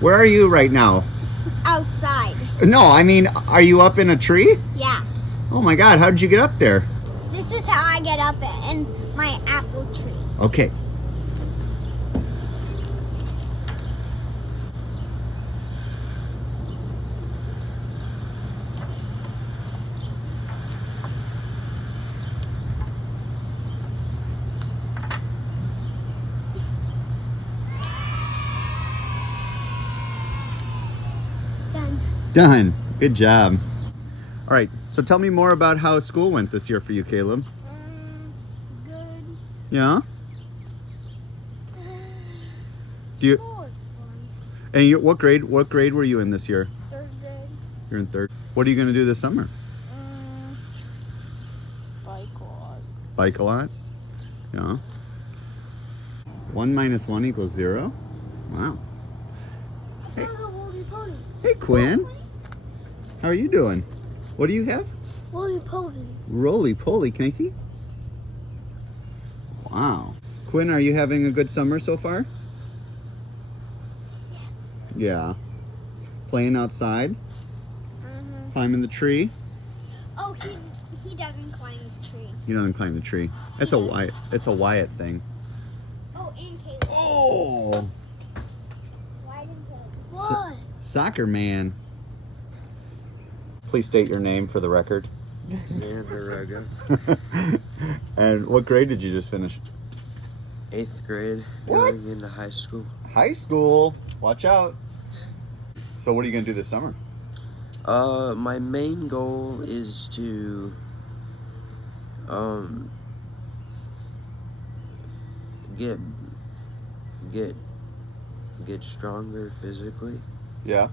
Where are you right now? Outside. No, I mean, are you up in a tree? Yeah. Oh my God, how did you get up there? This is how I get up in my apple tree. Okay. Done. Good job. All right, so tell me more about how school went this year for you, Kaleb. Good. Yeah? Do you, School is fun. and you, what grade were you in this year? Third grade. You're in third. What are you going to do this summer? Bike a lot. Bike a lot? Yeah. 1 minus 1 equals 0? Wow. Hey, hey Quinn. How are you doing? What do you have? Roly-poly. Roly-poly. Can I see? Wow. Quinn, are you having a good summer so far? Yeah. Playing outside? Climbing the tree? Oh, he doesn't climb the tree. He doesn't climb the tree. It's a Wyatt thing. Oh, and Kaleb. Oh! Why didn't they? What? Soccer man. Please state your name for the record. Zander. And what grade did you just finish? 8th grade. What? Going into high school. High school. Watch out. So what are you going to do this summer? My main goal is to get stronger physically, Yeah.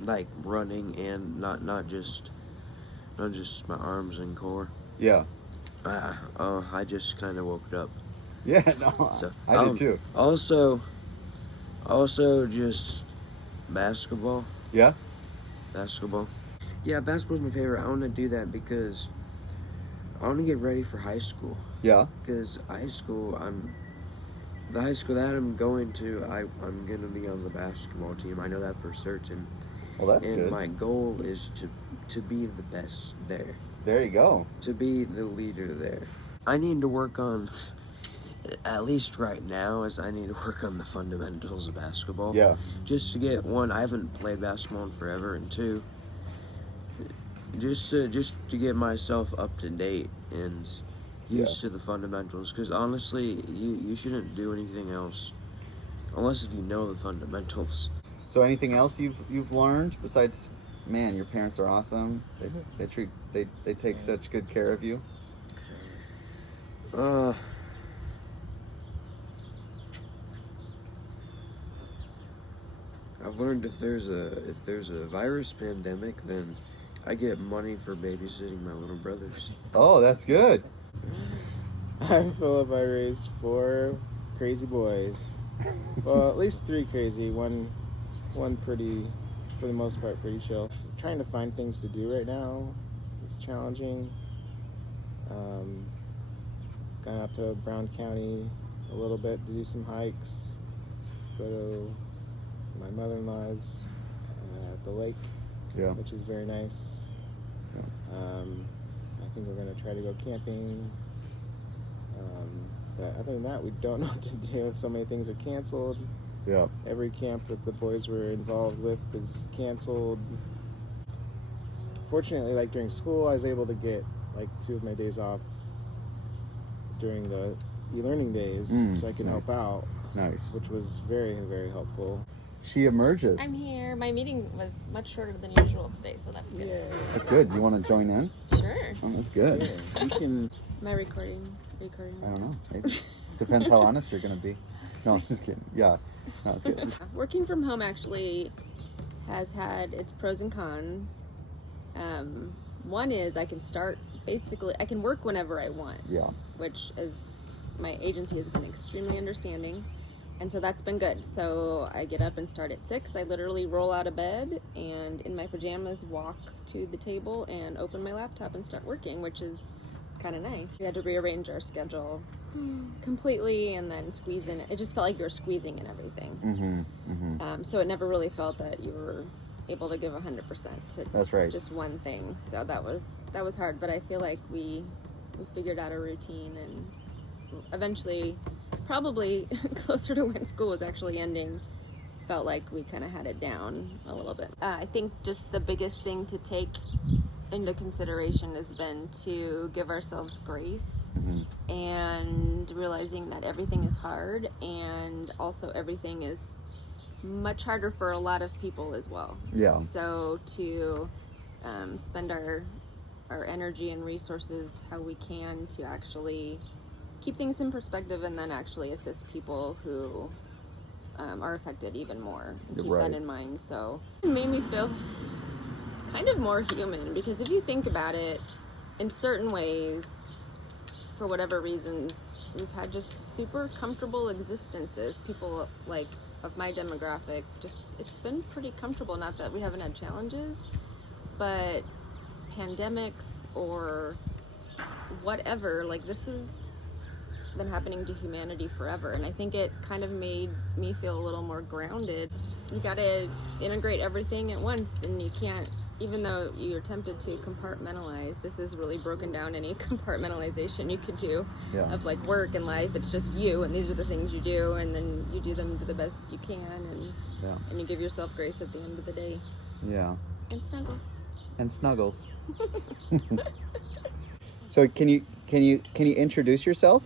like running and not just my arms and core. Yeah. I just kind of woke up. Yeah, no, So, I did too. Also just basketball. Yeah? Basketball. Yeah, basketball's my favorite. I want to do that because I want to get ready for high school. Yeah. Because the high school that I'm going to, I'm going to be on the basketball team. I know that for certain. Well, that's And good. my goal is to be the best there. There you go. To be the leader there. I need to work on, at least right now, I need to work on the fundamentals of basketball. Yeah. Just to get, one, I haven't played basketball in forever, and two, just to get myself up to date and used to the fundamentals. Because honestly, you shouldn't do anything else unless if you know the fundamentals. So anything else you've learned besides, man, your parents are awesome. They take such good care of you. I've learned if there's a virus pandemic, then I get money for babysitting my little brothers. Oh, that's good. I'm Philip. I raised 4 crazy boys. Well, at least 3 crazy. One pretty, for the most part, pretty chill. Trying to find things to do right now is challenging. Gone out to Brown County a little bit to do some hikes. Go to my mother-in-law's at the lake, Yeah. which is very nice. Yeah. I think we're going to try to go camping. But other than that, we don't know what to do. So many things are canceled. Yeah. Every camp that the boys were involved with is canceled. Fortunately, like during school, I was able to get like 2 of my days off during the e-learning days, so I can help out. Nice. Which was very, very helpful. She emerges. I'm here. My meeting was much shorter than usual today, so that's good. Yeah. That's good. You want to join in? Sure. Oh, that's good. Yeah. You can. Am I recording? I don't know. It depends how honest you're going to be. No, I'm just kidding. Yeah. No, it's good. Working from home actually has had its pros and cons. One is I can work whenever I want. Yeah. Which is, my agency has been extremely understanding. And so that's been good. So I get up and start at 6. I literally roll out of bed and in my pajamas walk to the table and open my laptop and start working, which is kind of nice. We had to rearrange our schedule completely and then squeeze in. It just felt like you were squeezing in everything. So it never really felt that you were able to give 100% to That's right. just one thing. So that was hard, but I feel like we figured out a routine, and eventually, probably closer to when school was actually ending, felt like we kind of had it down a little bit. I think just the biggest thing to take into consideration has been to give ourselves grace and realizing that everything is hard, and also everything is much harder for a lot of people as well. Yeah. So to spend our energy and resources how we can to actually keep things in perspective, and then actually assist people who are affected even more. And keep that in mind. So it made me feel kind of more human, because if you think about it, in certain ways, for whatever reasons, we've had just super comfortable existences. People like of my demographic, just it's been pretty comfortable. Not that we haven't had challenges, but pandemics or whatever, like this has been happening to humanity forever, and I think it kind of made me feel a little more grounded. You gotta integrate everything at once, and you can't, even though you're tempted to compartmentalize, this is really broken down any compartmentalization you could do of like work and life. It's just you, and these are the things you do, and then you do them to the best you can, and you give yourself grace at the end of the day. Yeah. And snuggles. And snuggles. So can you introduce yourself?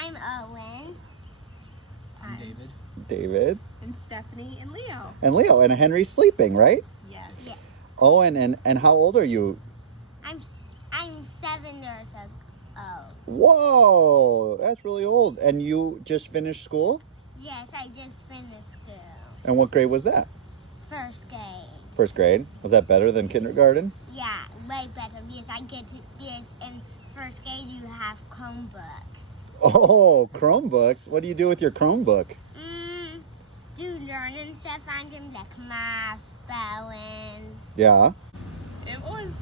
I'm Owen. I'm David. David. And Stephanie and Leo. And Leo. And Henry's sleeping, right? Yes. Yes. Owen, and how old are you? I'm 7 years old. Whoa, that's really old. And you just finished school? Yes, I just finished school. And what grade was that? First grade. First grade. Was that better than kindergarten? Yeah, way better. Yes, I get to. Yes, in first grade you have Chromebooks. Oh, Chromebooks. What do you do with your Chromebook? Do learning stuff on them, like math, spelling. Yeah. It was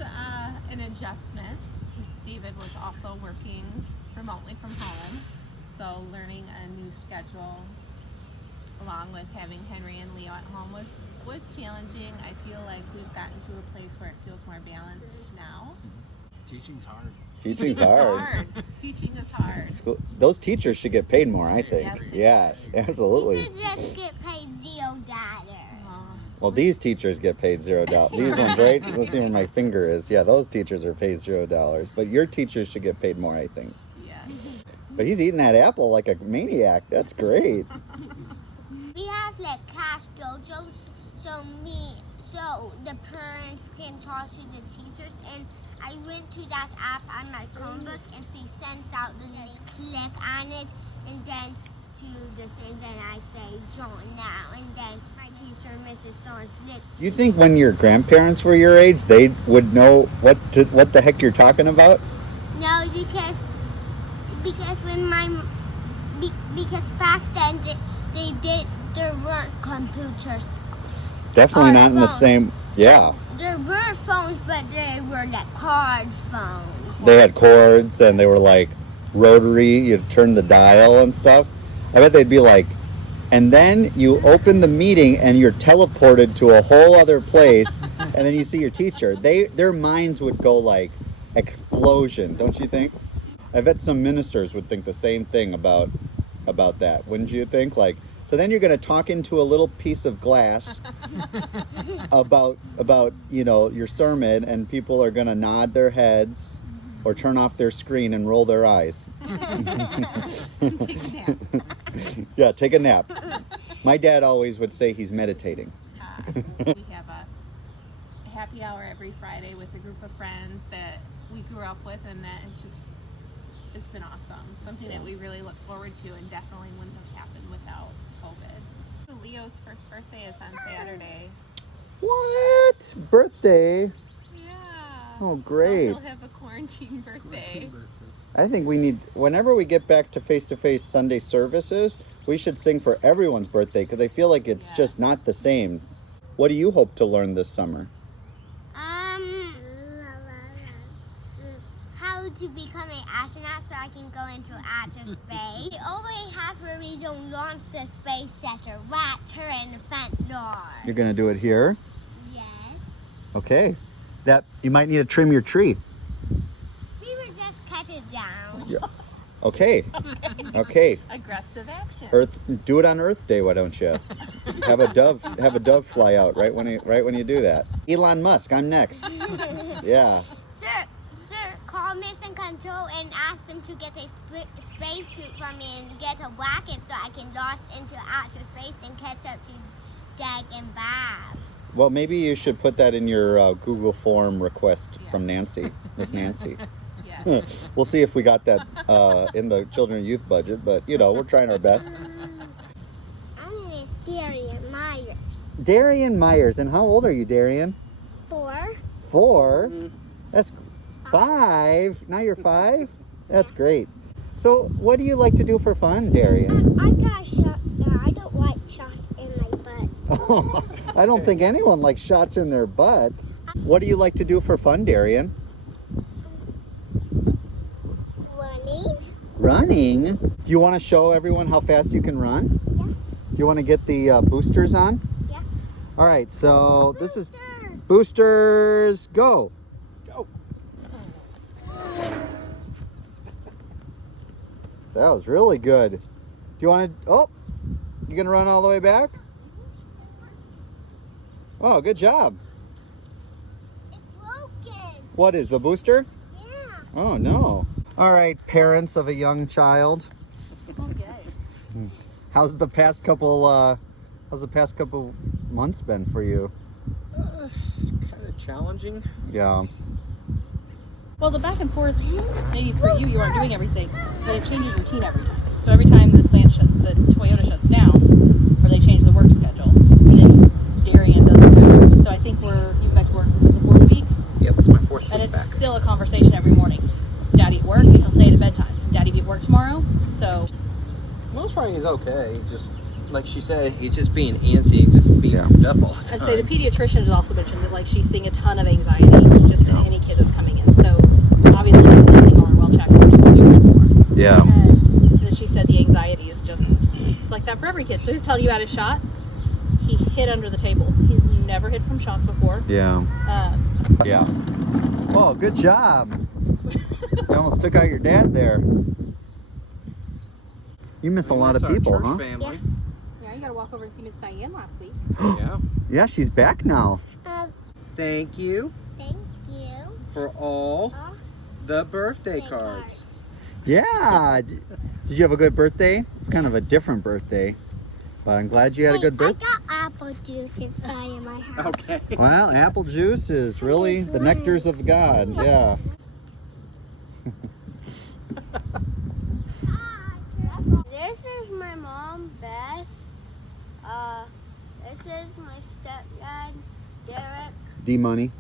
an adjustment, because David was also working remotely from home. So learning a new schedule along with having Henry and Leo at home was challenging. I feel like we've gotten to a place where it feels more balanced now. Teaching's hard. Teaching's hard. Teaching is hard. Those teachers should get paid more, I think. Yes, Yes, absolutely. You should just get paid $0. Well, these teachers get paid $0. These ones, right? Let's see where my finger is. Yeah, those teachers are paid $0. But your teachers should get paid more, I think. Yeah. But he's eating that apple like a maniac. That's great. We have like cash dojos, so the parents can talk to the teachers. And I went to that app on my Chromebook, and she sends out to just click on it, and then to this, and then I say join now, and then my teacher, Mrs. Thorns, lets. Do you think when your grandparents were your age, they would know what the heck you're talking about? No, because when because back then there weren't computers. Definitely not in the phones. same. Yeah. There were phones, but they were like card phones. They had cords, and they were like rotary. You'd turn the dial and stuff. I bet they'd be like, and then you open the meeting and you're teleported to a whole other place, and then you see your teacher. Their minds would go like explosion, don't you think? I bet some ministers would think the same thing about that, wouldn't you think? Like, so then you're going to talk into a little piece of glass about your sermon, and people are going to nod their heads or turn off their screen and roll their eyes. Take a nap. Yeah, take a nap. My dad always would say he's meditating. We have a happy hour every Friday with a group of friends that we grew up with, and that it's been awesome. Something that we really look forward to, and definitely wouldn't have happened without COVID. Leo's first birthday is on Saturday. What? Birthday? Yeah. Oh, great. So he'll have a quarantine birthday. I think we need, whenever we get back to face-to-face Sunday services, we should sing for everyone's birthday, because I feel like it's just not the same. What do you hope to learn this summer? How to become an astronaut so I can go into outer space. We already have where we don't launch the space center right here in the front door. You're gonna do it here? Yes. Okay. That you might need to trim your tree. We would just cut it down. Okay. Okay. Aggressive action. Earth, do it on Earth Day, why don't you? Have a dove fly out right when you do that. Elon Musk, I'm next. Yeah. Sir, call Mission Control and ask them to get a spacesuit for me and get a rocket so I can launch into outer space and catch up to Dag and Bob. Well, maybe you should put that in your Google form request from Nancy, Miss Nancy. Yes. We'll see if we got that in the children and youth budget, but you know, we're trying our best. My name is Darian Myers. Darian Myers, and how old are you, Darian? 4. 4? That's 5. Now you're 5? That's great. So, what do you like to do for fun, Darian? I got shot. I don't like shots in my butt. I don't think anyone likes shots in their butts. What do you like to do for fun, Darian? Running? Do you want to show everyone how fast you can run? Yeah. Do you want to get the boosters on? Yeah. All right, so this is boosters, go. Go. That was really good. Do you want to, oh, you gonna run all the way back? Oh, good job. It's broken. What is the booster? Yeah. Oh no. All right, parents of a young child. Okay. How's the past couple months been for you? Kind of challenging. Yeah. Well, the back and forth, maybe for you, you aren't doing everything, but it changes routine every time. So every time the Toyota shuts down, or they change the work schedule, then Darian doesn't go. So I think you've back to work. This is the 4th week, Yeah, it was my 4th and week it's back. still a conversation every morning. Daddy at work, and he'll say it at bedtime. Daddy be at work tomorrow, so Most part, he's okay. He's just, like she said, he's just being antsy, just being pumped up all the I'd time. say the pediatrician has also mentioned that like she's seeing a ton of anxiety just in any kid that's coming in. So obviously she's still seeing all her well checks, which is what we do for. Yeah. And then she said the anxiety is just, it's like that for every kid. So he's telling you about his shots. He hid under the table. He's never hid from shots before. Yeah. Yeah. Oh, good job. You almost took out your dad there. You miss a lot of people, huh? Family. Yeah, you got to walk over and see Miss Diane last week. Yeah. Yeah, she's back now. Thank you Thank you. for all the birthday cards. Yeah. Did you have a good birthday? It's kind of a different birthday, but I'm glad you had a good birthday. I got apple juice inside of my house. Okay. Well, apple juice is really the nectars of God. Yeah. This is my mom, Beth. This is my stepdad, Derek. D-Money.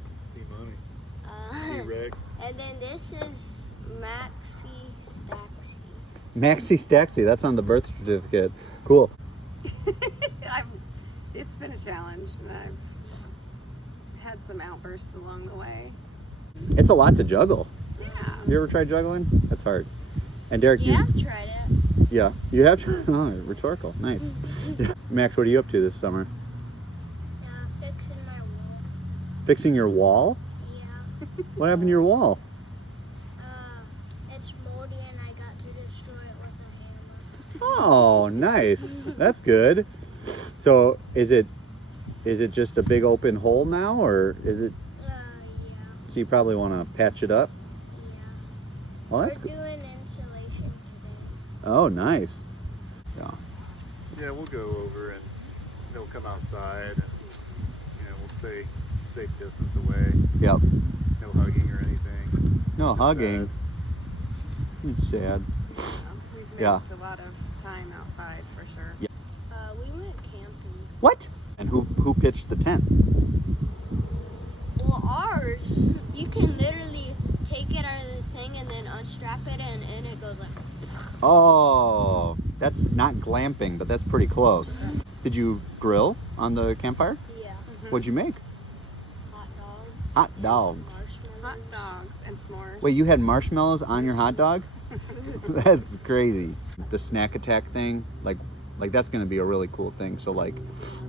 And then this is Maxie Staxy. Maxie Staxy. That's on the birth certificate. Cool. It's been a challenge, and I've had some outbursts along the way. It's a lot to juggle. Yeah. You ever tried juggling? That's hard. And Derek, Yeah, I've tried it. yeah, you have to. Oh, rhetorical. Nice. Yeah. Max, what are you up to this summer? Fixing my wall. Fixing your wall? Yeah. What happened to your wall? It's moldy and I got to destroy it with a hammer. Oh, nice. That's good. So, is it just a big open hole now, or is it? Yeah. So you probably want to patch it up. Yeah. Well, that's We're good. doing insulation today. Oh, nice. Yeah. Yeah, we'll go over and they'll come outside and we'll stay a safe distance away. Yep. No hugging or anything. No Just hugging. It's sad. We've Yeah. spent a lot of time outside for sure. Yeah. We went camping. What? And who pitched the tent? Well, ours, you can literally take it out of the thing and then unstrap it and it goes like. Oh, that's not glamping, but that's pretty close. Did you grill on the campfire? Yeah. What'd you make? Hot dogs. Hot dog. Marshmallows. hot dogs and s'mores. Wait, you had marshmallows on your hot dog? That's crazy. The snack attack thing, like that's gonna be a really cool thing. So like,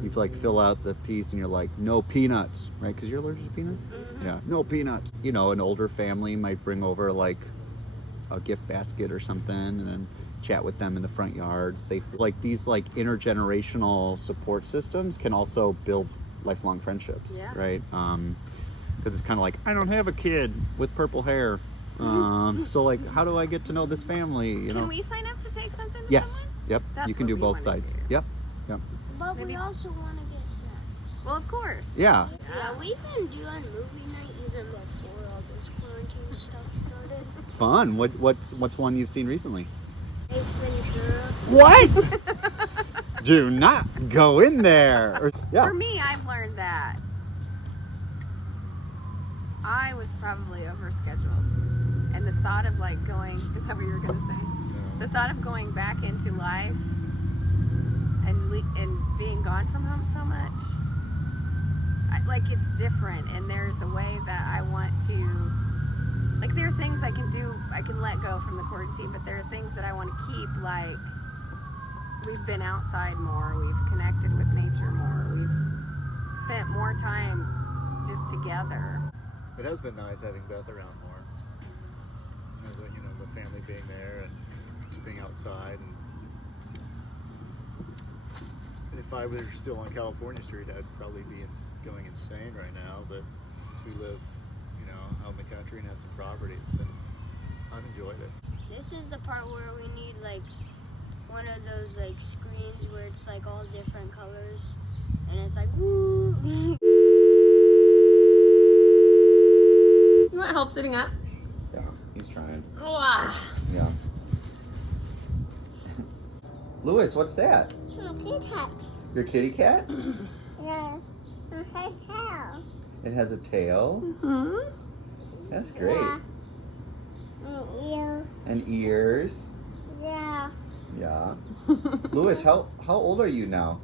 you like fill out the piece and you're like, no peanuts, right? Because you're allergic to peanuts. Yeah, no peanuts. You know, an older family might bring over like a gift basket or something, and then chat with them in the front yard. Safely. Like these like intergenerational support systems can also build lifelong friendships, right? Because it's kind of like, I don't have a kid with purple hair. So like, how do I get to know this family? You know? Can we sign up to take something to Yes. someone? Yep. That's you can what do we both wanna sides. do. Yep. Yep. But we also want to get snacks. Well, of course. Yeah. Yeah, we've been doing movie night even before all this quarantine stuff started. Fun. What's one you've seen recently? Ace Ventura. What? Do not go in there. Yeah. For me, I've learned that I was probably overscheduled. And the thought of like going, is that what you were going to say? The thought of going back into life and being gone from home so much, like it's different. And there's a way that I want to, like there are things I can do, I can let go from the quarantine, but there are things that I want to keep, like we've been outside more, we've connected with nature more, we've spent more time just together. It has been nice having Beth around more. As you know, the family being there and just being outside. And if I were still on California Street, I'd probably be going insane right now. But since we live, you know, out in the country and have some property, I've enjoyed it. This is the part where we need like one of those like screens where it's like all different colors and it's like woo. You want help sitting up? Yeah, he's trying. Wow. Yeah. Louis, what's that? My kitty cat. Your kitty cat? Yeah. It has tail. It has a tail? Hmm? That's great. Yeah. And ear. And ears? Yeah. Yeah. Louis, how old are you now?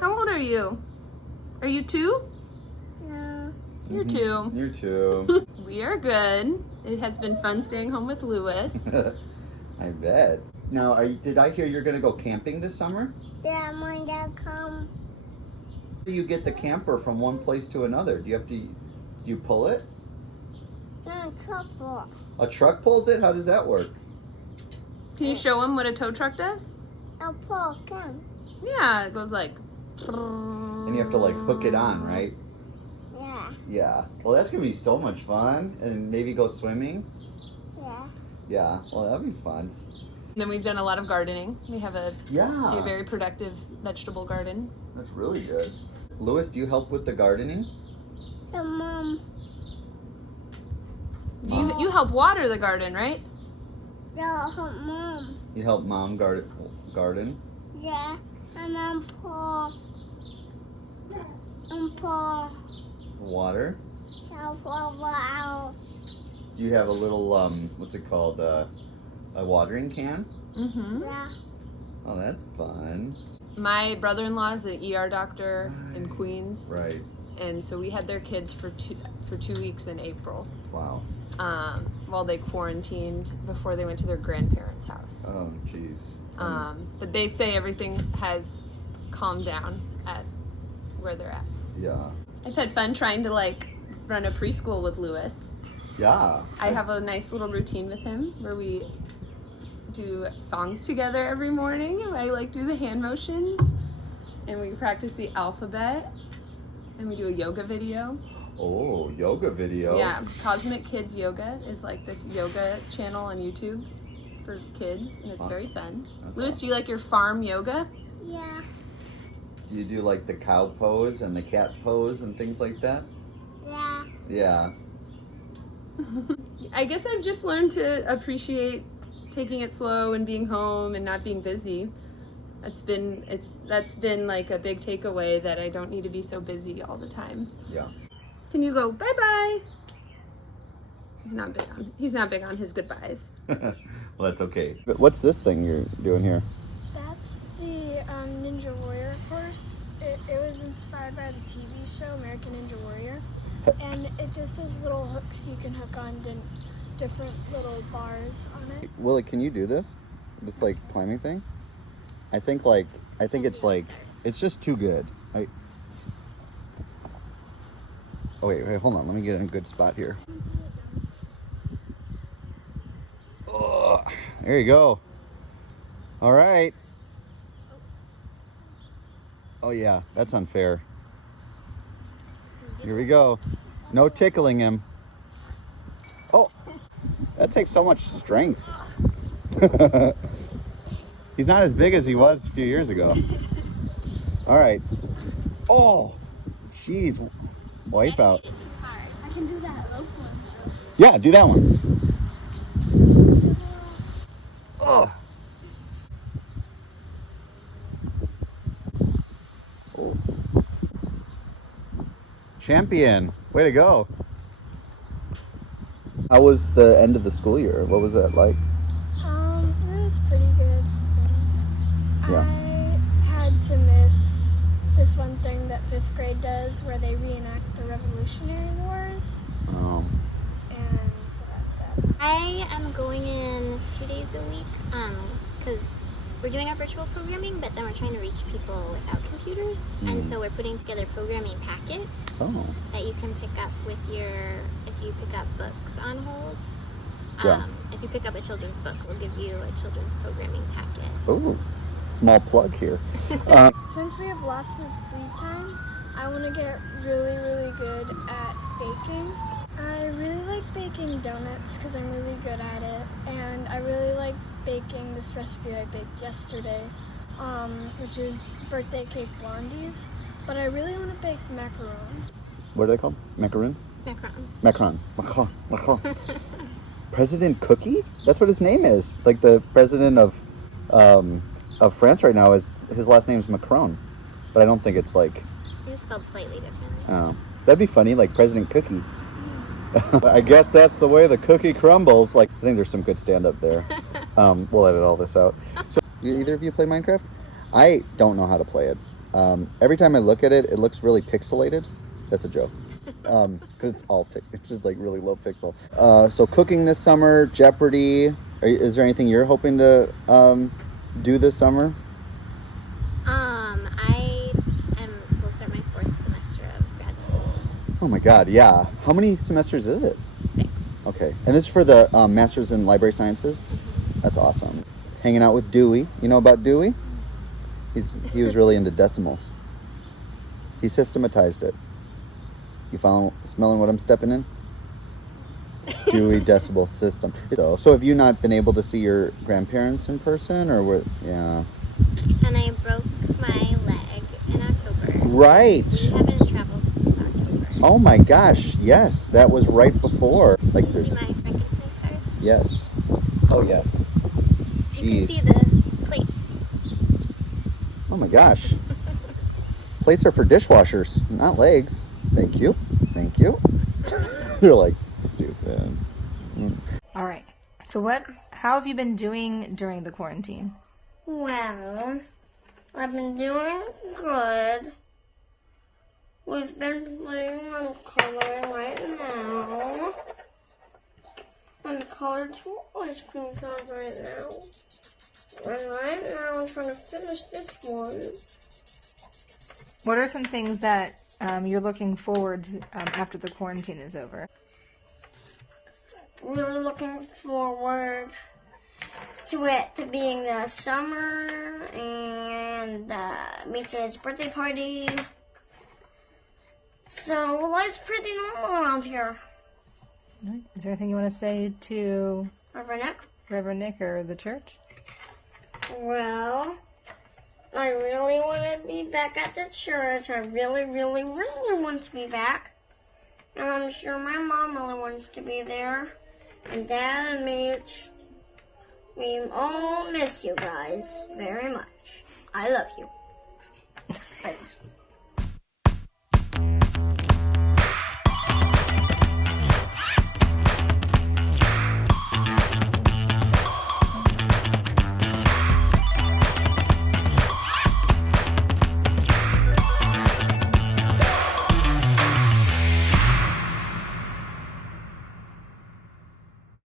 How old are you? Are you 2? No. You're 2. You're 2. We are good. It has been fun staying home with Louis. I bet. Now, did I hear you're going to go camping this summer? Yeah, my dad come. How do you get the camper from one place to another? Do you pull it? No, trouble. A truck pulls it? How does that work? Can you show him what a tow truck does? I'll pull him. Yeah, it goes like... And you have to like hook it on, right? Yeah. Yeah. Well, that's going to be so much fun. And maybe go swimming? Yeah. Yeah. Well, that'll be fun. Then we've done a lot of gardening. We have a very productive vegetable garden. That's really good. Louis, do you help with the gardening? The mom. You help water the garden, right? Yeah, her mom. You help mom garden? Yeah. And I'm pour. Water? I'll pour out. Do you have a little, what's it called, a watering can? Mm-hmm. Yeah. Oh, that's fun. My brother-in-law is an ER doctor in Queens. Right. And so we had their kids for 2 weeks in April. Wow. While they quarantined before they went to their grandparents' house. Oh, jeez. But they say everything has calmed down at where they're at. Yeah. I've had fun trying to run a preschool with Louis. Yeah. I have a nice little routine with him where we do songs together every morning. And I do the hand motions and we practice the alphabet and we do a yoga video. Oh, yoga video. Yeah, Cosmic Kids Yoga is this yoga channel on YouTube for kids, and it's very fun. Louis, do you like your farm yoga? Yeah. Do you do the cow pose and the cat pose and things like that? Yeah. Yeah. I guess I've just learned to appreciate taking it slow and being home and not being busy. That's been a big takeaway, that I don't need to be so busy all the time. Yeah. Can you go bye-bye? He's not big on his goodbyes. Well, that's okay. But what's this thing you're doing here? That's the Ninja Warrior course. It was inspired by the TV show American Ninja Warrior. and it just has little hooks you can hook on different little bars on it. Willy, can you do this? This like climbing thing? I think it's just too good. Oh wait, hold on. Let me get in a good spot here. Oh, there you go. All right. Oh yeah, that's unfair. Here we go. No tickling him. Oh, that takes so much strength. He's not as big as he was a few years ago. All right. Oh, jeez. Wipe out. I can do that low one. Yeah, do that one. Oh. Oh. Champion. Way to go. How was the end of the school year? What was that like? It was pretty good. Yeah. I had to miss this one thing that 5th grade does where they reenact the Revolutionary Wars. Oh. And so that's sad. I am going in 2 days a week because we're doing our virtual programming, but then we're trying to reach people without computers. And so we're putting together programming packets that you can pick up with if you pick up books on hold. If you pick up a children's book, we'll give you a children's programming packet. Oh, small plug here. Since we have lots of free time, I want to get really, really good at baking. I really like baking donuts because I'm really good at it. And I really like baking this recipe I baked yesterday, which is birthday cake blondies. But I really want to bake macarons. What are they called? Macaroons? Macaron. Macaron. President Cookie? That's what his name is. Like the president of France right now his last name is Macron. But I don't think it's like... It's spelled slightly differently. Oh. That'd be funny, like President Cookie. I guess that's the way the cookie crumbles. Like, I think there's some good stand-up there. We'll edit all this out. So, either of you play Minecraft? I don't know how to play it. Every time I look at it, it looks really pixelated. That's a joke. Because it's just like really low pixel. So cooking this summer, Jeopardy. Is there anything you're hoping to do this summer? Will start my 4th semester of grad school. Oh my God, yeah. How many semesters is it? 6. Okay. And this is for the Masters in Library Sciences? That's awesome. Hanging out with Dewey. You know about Dewey? He was really into decimals. He systematized it. You smelling what I'm stepping in? Dewey Decibel System. So have you not been able to see your grandparents in person, or what? Yeah. And I broke my leg in October. Right. So we haven't traveled since October. Oh my gosh, yes. That was right before. Like there's... My Frankenstein scars? Yes. Oh yes. You can see the plate. Oh my gosh. Plates are for dishwashers, not legs. Thank you. Thank you. You're like, stupid. All right. So how have you been doing during the quarantine? Well, I've been doing good. We've been playing on coloring right now. I'm colored 2 ice cream cones right now. And right now I'm trying to finish this one. What are some things that you're looking forward to after the quarantine is over? Really looking forward to it to being the summer and Mitra's birthday party. So life's pretty normal around here. Is there anything you want to say to Reverend Nick or the church? Well, I really want to be back at the church. I really, really, really want to be back. And I'm sure my mom really wants to be there. And Dad and Mitch. We all miss you guys very much. I love you. Bye.